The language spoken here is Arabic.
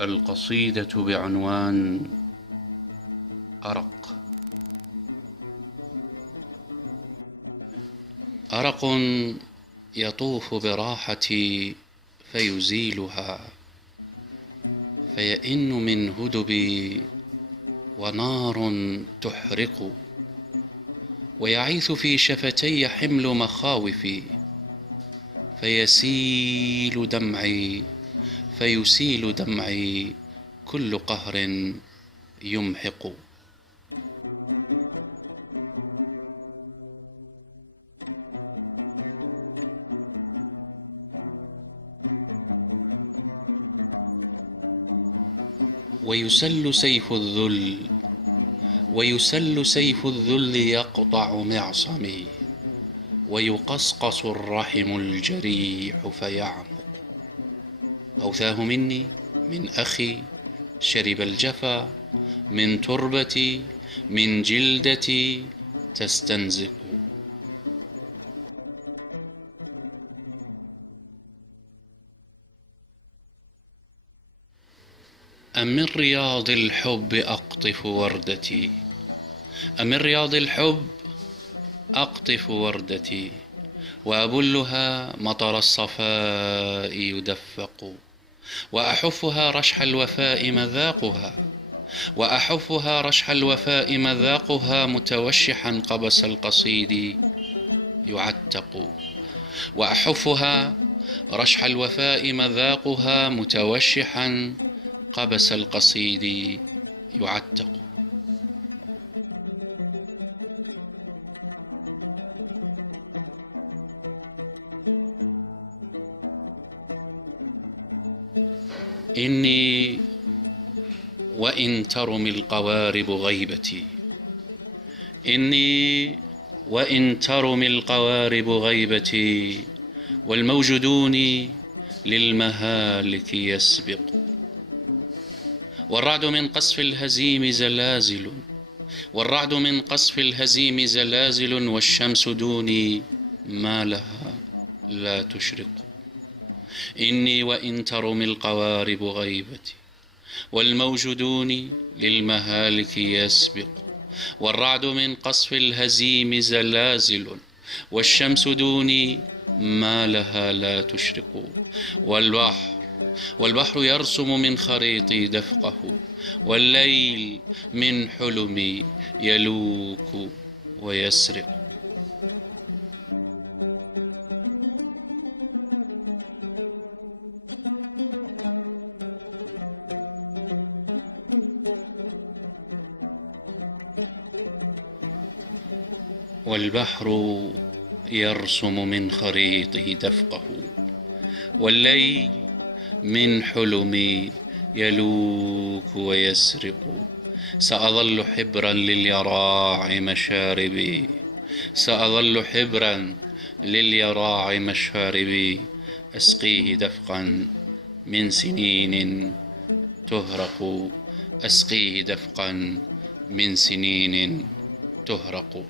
القصيدة بعنوان أرق. أرق يطوف براحتي فيزيلها، فيئن من هدبي ونار تحرق، ويعيث في شفتي حمل مخاوفي، فيسيل دمعي كل قهر يمحق. ويسل سيف الذل يقطع معصمي، ويقصقص الرحم الجريح فيعمق. أوثاه مني من أخي شرب الجفا، من تربتي من جلدتي تستنزق. أم من رياض الحب أقطف وردتي، أم من رياض الحب أقطف وردتي، وأبلها مطر الصفاء يدفق، وأحفها رشح الوفاء مذاقها متوشحا قبس القصيد يعتق. وأحفها رشح الوفاء مذاقها متوشحا قبس القصيد يعتق. إني وإن ترم القوارب غيبتي، والموج دوني للمهالك يسبق. والرعد من قصف الهزيم زلازل، والشمس دوني ما لها لا تشرق. إني وإن ترم القوارب غيبتي، والموج دوني للمهالك يسبق. والرعد من قصف الهزيم زلازل، والشمس دوني ما لها لا تشرق. والبحر يرسم من خريطي دفقه، والليل من حلمي يلوك ويسرق. والبحر يرسم من خريطه دفقه، والليل من حلمي يلوك ويسرق. سأظل حبرا لليراع مشاربي، أسقيه دفقا من سنين تهرق.